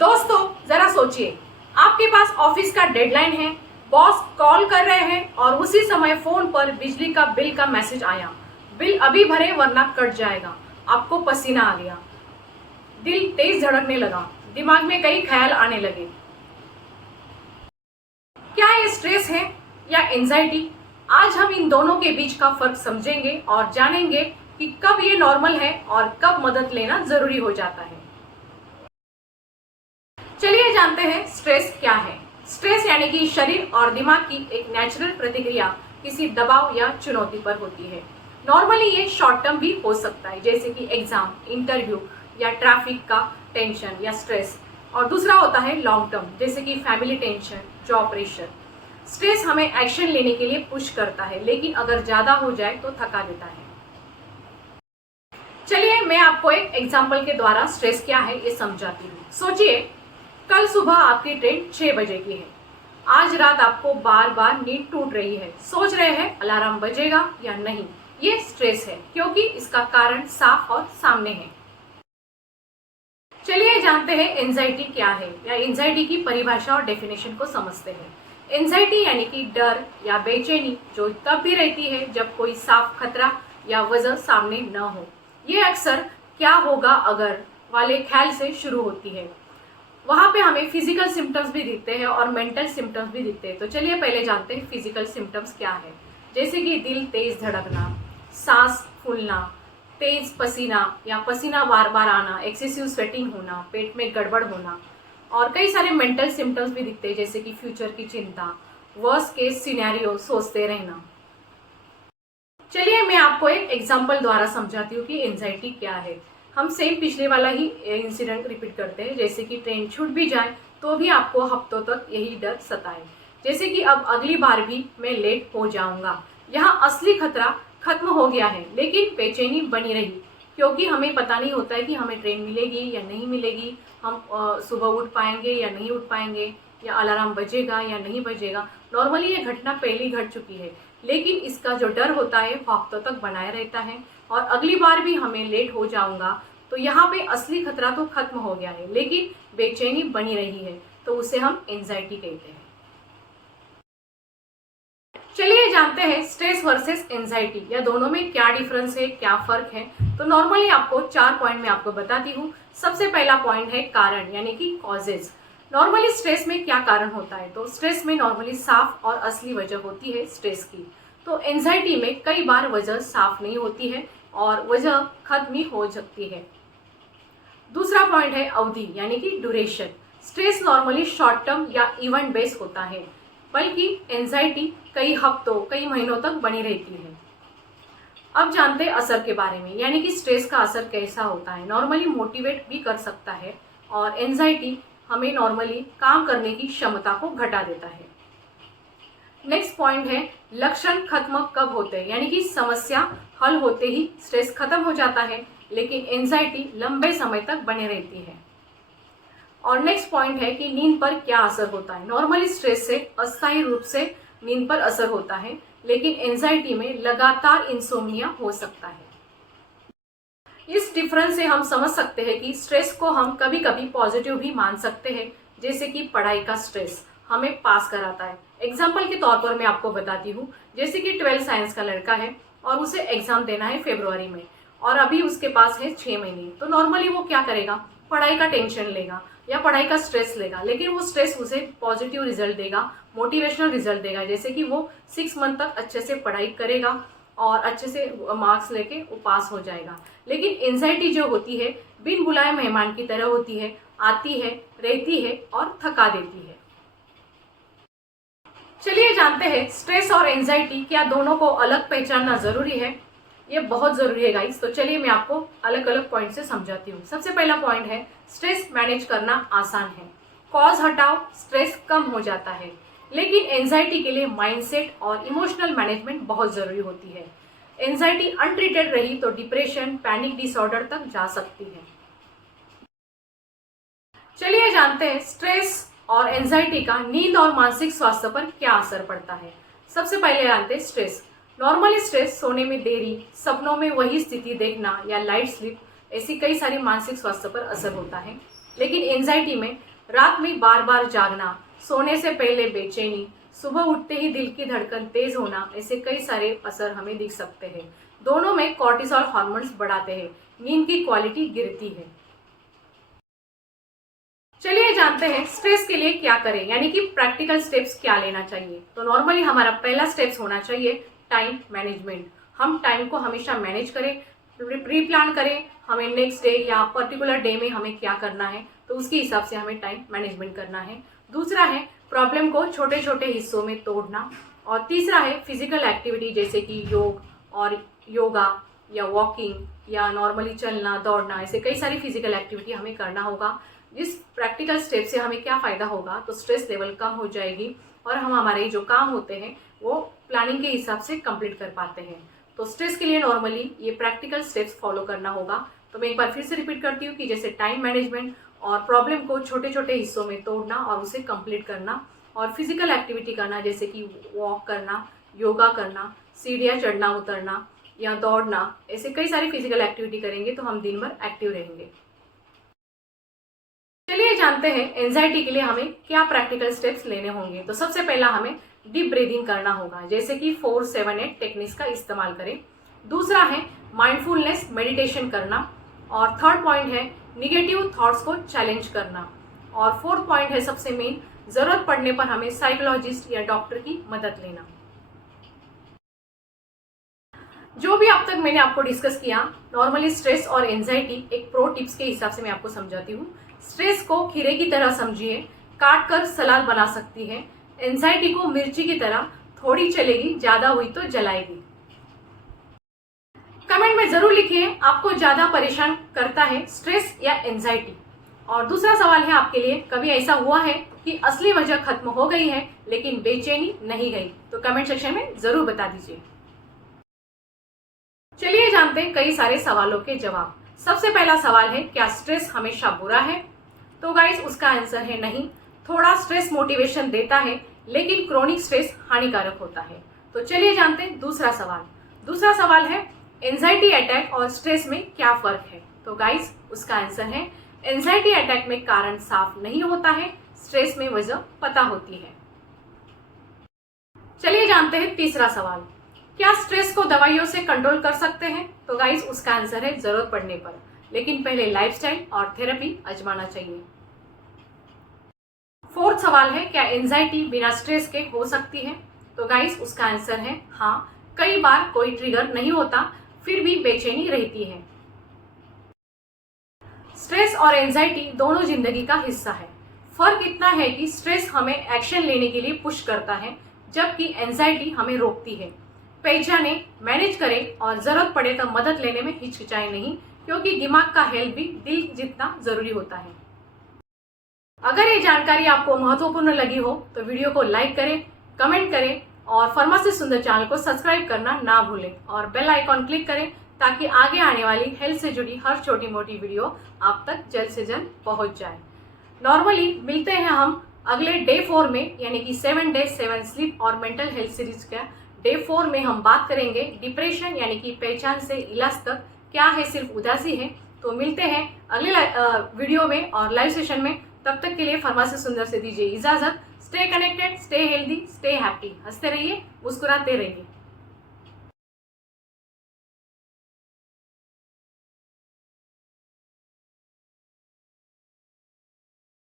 दोस्तों जरा सोचिए, आपके पास ऑफिस का डेडलाइन है, बॉस कॉल कर रहे हैं और उसी समय फोन पर बिजली का बिल का मैसेज आया। बिल अभी भरे वरना कट जाएगा। आपको पसीना आ गया, दिल तेज धड़कने लगा, दिमाग में कई ख्याल आने लगे। क्या ये स्ट्रेस है या एंजाइटी? आज हम इन दोनों के बीच का फर्क समझेंगे और जानेंगे कि कब ये नॉर्मल है और कब मदद लेना जरूरी हो जाता है। चलिए जानते हैं स्ट्रेस क्या है। स्ट्रेस यानी कि शरीर और दिमाग की एक नेचुरल प्रतिक्रिया किसी दबाव या चुनौती पर होती है। नॉर्मली ये शॉर्ट टर्म भी हो सकता है, जैसे कि एग्जाम, इंटरव्यू या ट्रैफिक का टेंशन या स्ट्रेस, और दूसरा होता है लॉन्ग टर्म, जैसे कि family tension, job pressure. Stress हमें एक्शन लेने के लिए पुश करता है, लेकिन अगर ज्यादा हो जाए तो थका देता है। चलिए मैं आपको एक एग्जाम्पल के द्वारा स्ट्रेस क्या है ये समझाती हूँ। सोचिए, कल सुबह आपकी ट्रेन 6 बजे की है। आज रात आपको बार बार नींद टूट रही है, सोच रहे हैं अलार्म बजेगा या नहीं। ये स्ट्रेस है क्योंकि इसका कारण साफ और सामने है। चलिए जानते हैं एंजाइटी क्या है, या एंजाइटी की परिभाषा और डेफिनेशन को समझते हैं। एंजाइटी यानी कि डर या बेचैनी जो तब भी रहती है जब कोई साफ खतरा या वजह सामने न हो। ये अक्सर क्या होगा अगर वाले ख्याल से शुरू होती है। वहां पे हमें फिजिकल सिम्टम्स भी दिखते हैं और मेंटल सिम्टम्स भी दिखते हैं। तो चलिए पहले जानते हैं फिजिकल सिम्टम्स क्या है। जैसे कि दिल तेज धड़कना, सांस फूलना, तेज पसीना या पसीना बार बार आना, एक्सेसिव स्वेटिंग होना, पेट में गड़बड़ होना, और कई सारे मेंटल सिम्टम्स भी दिखते हैं, जैसे कि फ्यूचर की चिंता, वर्स्ट केस सिनेरियो सोचते रहना। चलिए मैं आपको एक एग्जाम्पल द्वारा समझाती हूँ कि एंजाइटी क्या है। हम सेम पिछले वाला ही इंसिडेंट रिपीट करते हैं, जैसे कि ट्रेन छूट भी जाए तो भी आपको हफ्तों तक यही डर सताए, जैसे कि अब अगली बार भी मैं लेट हो जाऊंगा। यहाँ असली खतरा खत्म हो गया है, लेकिन बेचैनी बनी रही, क्योंकि हमें पता नहीं होता है कि हमें ट्रेन मिलेगी या नहीं मिलेगी, हम सुबह उठ पाएंगे या नहीं उठ पाएंगे, या अलार्म बजेगा या नहीं बजेगा। नॉर्मली ये घटना पहले घट चुकी है, लेकिन इसका जो डर होता है वो हफ्तों तक बनाए रहता है, और अगली बार भी हमें लेट हो जाऊंगा। तो यहाँ पे असली खतरा तो खत्म हो गया है, लेकिन बेचैनी बनी रही है, तो उसे हम एंजाइटी कहते हैं। चलिए जानते हैं स्ट्रेस वर्सेस एंजाइटी, या दोनों में क्या डिफरेंस है, क्या फर्क है। तो नॉर्मली आपको 4 पॉइंट में आपको बताती हूँ। सबसे पहला पॉइंट है कारण, यानी कि कॉजेज। नॉर्मली स्ट्रेस में क्या कारण होता है, तो स्ट्रेस में नॉर्मली साफ और असली वजह होती है स्ट्रेस की। तो एंजाइटी में कई बार वजह साफ नहीं होती है और वजह खत्म ही हो सकती है। दूसरा पॉइंट है अवधि, यानी कि duration. Stress normally short term या इवेंट बेस्ड होता है, बल्कि एंजाइटी कई हफ्तों कई महीनों तक बनी रहती है। अब जानते हैं असर के बारे में, यानी कि स्ट्रेस का असर कैसा होता है। नॉर्मली मोटिवेट भी कर सकता है, और एंजाइटी हमें नॉर्मली काम करने की क्षमता को घटा देता है। नेक्स्ट पॉइंट है लक्षण खत्म कब होते हैं, यानी कि समस्या हल होते ही स्ट्रेस खत्म हो जाता है, लेकिन एंजाइटी लंबे समय तक बने रहती है। और नेक्स्ट पॉइंट है कि नींद पर क्या असर होता है। नॉर्मली स्ट्रेस से अस्थायी रूप से नींद पर असर होता है, लेकिन एंजाइटी में लगातार इंसोम्निया हो सकता है। इस डिफरेंस से हम समझ सकते हैं कि स्ट्रेस को हम कभी कभी पॉजिटिव भी मान सकते हैं, जैसे कि पढ़ाई का स्ट्रेस हमें पास कराता है। एग्जाम्पल के तौर पर मैं आपको बताती हूँ, जैसे कि 12th साइंस का लड़का है और उसे एग्जाम देना है फरवरी में, और अभी उसके पास है 6 महीने। तो नॉर्मली वो क्या करेगा, पढ़ाई का टेंशन लेगा या पढ़ाई का स्ट्रेस लेगा, लेकिन वो स्ट्रेस उसे पॉजिटिव रिजल्ट देगा, मोटिवेशनल रिजल्ट देगा, जैसे कि वो 6 मंथ तक अच्छे से पढ़ाई करेगा और अच्छे से मार्क्स लेके वो पास हो जाएगा। लेकिन एंजाइटी जो होती है बिन बुलाए मेहमान की तरह होती है, आती है, रहती है और थका देती है। चलिए जानते हैं स्ट्रेस और एंजाइटी क्या दोनों को अलग पहचानना जरूरी है। ये बहुत जरूरी है गाइस। तो चलिए मैं आपको अलग अलग पॉइंट से समझाती हूँ। सबसे पहला पॉइंट है स्ट्रेस मैनेज करना आसान है, कॉज हटाओ स्ट्रेस कम हो जाता है, लेकिन एंजाइटी के लिए माइंडसेट और इमोशनल मैनेजमेंट बहुत जरूरी होती है। एंजाइटी अनट्रीटेड रही तो डिप्रेशन, पैनिक डिसऑर्डर तक जा सकती है। चलिए जानते हैं स्ट्रेस और एंजाइटी का नींद और मानसिक स्वास्थ्य पर क्या असर पड़ता है। सबसे पहले जानते हैं स्ट्रेस। नॉर्मली स्ट्रेस सोने में देरी, सपनों में वही स्थिति देखना या लाइट स्लीप, ऐसी कई सारी मानसिक स्वास्थ्य पर असर होता है। लेकिन एंजाइटी में रात में बार बार जागना, सोने से पहले बेचैनी, सुबह उठते ही दिल की धड़कन तेज होना, ऐसे कई सारे असर हमें दिख सकते हैं। दोनों में कॉर्टिसोल हार्मोन्स बढ़ाते हैं, नींद की क्वालिटी गिरती है। चलिए जानते हैं स्ट्रेस के लिए क्या करें, यानी कि प्रैक्टिकल स्टेप्स क्या लेना चाहिए। तो नॉर्मली हमारा पहला स्टेप्स होना चाहिए टाइम मैनेजमेंट। हम टाइम को हमेशा मैनेज करें, प्री प्लान करें, हमें नेक्स्ट डे या पर्टिकुलर डे में हमें क्या करना है, तो उसके हिसाब से हमें टाइम मैनेजमेंट करना है। दूसरा है प्रॉब्लम को छोटे छोटे हिस्सों में तोड़ना। और तीसरा है फिजिकल एक्टिविटी जैसे कि योग और योगा या वॉकिंग या नॉर्मली चलना दौड़ना, ऐसे कई सारी फिजिकल एक्टिविटी हमें करना होगा। जिस प्रैक्टिकल स्टेप से हमें क्या फ़ायदा होगा, तो स्ट्रेस लेवल कम हो जाएगी और हम हमारे जो काम होते हैं वो प्लानिंग के हिसाब से कंप्लीट कर पाते हैं। तो स्ट्रेस के लिए नॉर्मली ये प्रैक्टिकल स्टेप्स फॉलो करना होगा। तो मैं एक बार फिर से रिपीट करती हूँ कि जैसे टाइम मैनेजमेंट और प्रॉब्लम को छोटे छोटे हिस्सों में तोड़ना और उसे कंप्लीट करना, और फिजिकल एक्टिविटी करना जैसे कि वॉक करना, योगा करना, सीढ़ियाँ चढ़ना उतरना या दौड़ना, ऐसे कई सारी फिजिकल एक्टिविटी करेंगे तो हम दिन भर एक्टिव रहेंगे। चलिए जानते हैं एंजाइटी के लिए हमें क्या प्रैक्टिकल स्टेप्स लेने होंगे। तो सबसे पहला हमें डीप ब्रीदिंग करना होगा, जैसे कि 4-7-8 टेक्निक्स का इस्तेमाल करें। दूसरा है माइंडफुलनेस मेडिटेशन करना। और थर्ड पॉइंट है निगेटिव थॉट्स को चैलेंज करना। और फोर्थ पॉइंट है सबसे मेन, जरूरत पड़ने पर हमें साइकोलॉजिस्ट या डॉक्टर की मदद लेना। जो भी अब तक मैंने आपको डिस्कस किया, नॉर्मली स्ट्रेस और एंजाइटी एक प्रो टिप्स के हिसाब से मैं आपको समझाती हूँ। स्ट्रेस को खीरे की तरह समझिए, काट कर सलाद बना सकती है। एंजाइटी को मिर्ची की तरह, थोड़ी चलेगी, ज्यादा हुई तो जलाएगी। कमेंट में जरूर लिखिए आपको ज्यादा परेशान करता है स्ट्रेस या एंजाइटी। और दूसरा सवाल है आपके लिए, कभी ऐसा हुआ है कि असली वजह खत्म हो गई है लेकिन बेचैनी नहीं गई? तो कमेंट सेक्शन में जरूर बता दीजिए। चलिए जानते हैं कई सारे सवालों के जवाब। सबसे पहला सवाल है, क्या स्ट्रेस हमेशा बुरा है? तो गाइस उसका आंसर है नहीं। थोड़ा स्ट्रेस मोटिवेशन देता है, लेकिन क्रोनिक स्ट्रेस हानिकारक होता है। तो चलिए जानते हैं दूसरा सवाल। दूसरा सवाल है, एंजाइटी अटैक और स्ट्रेस में क्या फर्क है? तो गाइस उसका आंसर है, एंजाइटी अटैक में कारण साफ नहीं होता है, स्ट्रेस में वजह पता होती है। चलिए जानते हैं तीसरा सवाल, क्या स्ट्रेस को दवाइयों से कंट्रोल कर सकते हैं? तो गाइस उसका आंसर है जरूरत पड़ने पर, लेकिन पहले लाइफस्टाइल और थेरेपी आजमाना चाहिए। फोर्थ सवाल है, क्या एंजाइटी बिना स्ट्रेस के हो सकती है? तो गाइस उसका आंसर है हाँ, कई बार कोई ट्रिगर नहीं होता फिर भी बेचैनी रहती है। स्ट्रेस और एंजाइटी दोनों जिंदगी का हिस्सा है। फर्क इतना है कि स्ट्रेस हमें एक्शन लेने के लिए पुश करता है, जबकि एंजाइटी हमें रोकती है। पहचाने, मैनेज करें और जरूरत पड़े तो मदद लेने में हिचकिचाए नहीं, क्योंकि दिमाग का हेल्थ भी दिल जितना जरूरी होता है। अगर ये जानकारी आपको महत्वपूर्ण लगी हो तो वीडियो को लाइक करें, कमेंट करें और फार्मेसी सुंदर चैनल को सब्सक्राइब करना ना भूलें और बेल आइकॉन क्लिक करें, ताकि आगे आने वाली हेल्थ से जुड़ी हर छोटी मोटी वीडियो आप तक जल्द से जल्द पहुंच जाए। नॉर्मली मिलते हैं हम अगले डे 4 में, यानी कि 7 days 7 स्लीप और मेंटल हेल्थ सीरीज का डे 4 में हम बात करेंगे डिप्रेशन, यानी कि पहचान से इलाज तक क्या है, सिर्फ उदासी है। तो मिलते हैं अगले वीडियो में और लाइव सेशन में। तब तक के लिए फार्मेसी सुंदर से दीजिए इजाजत। Stay connected, stay healthy, stay happy. हंसते रहिए, मुस्कुराते रहिए।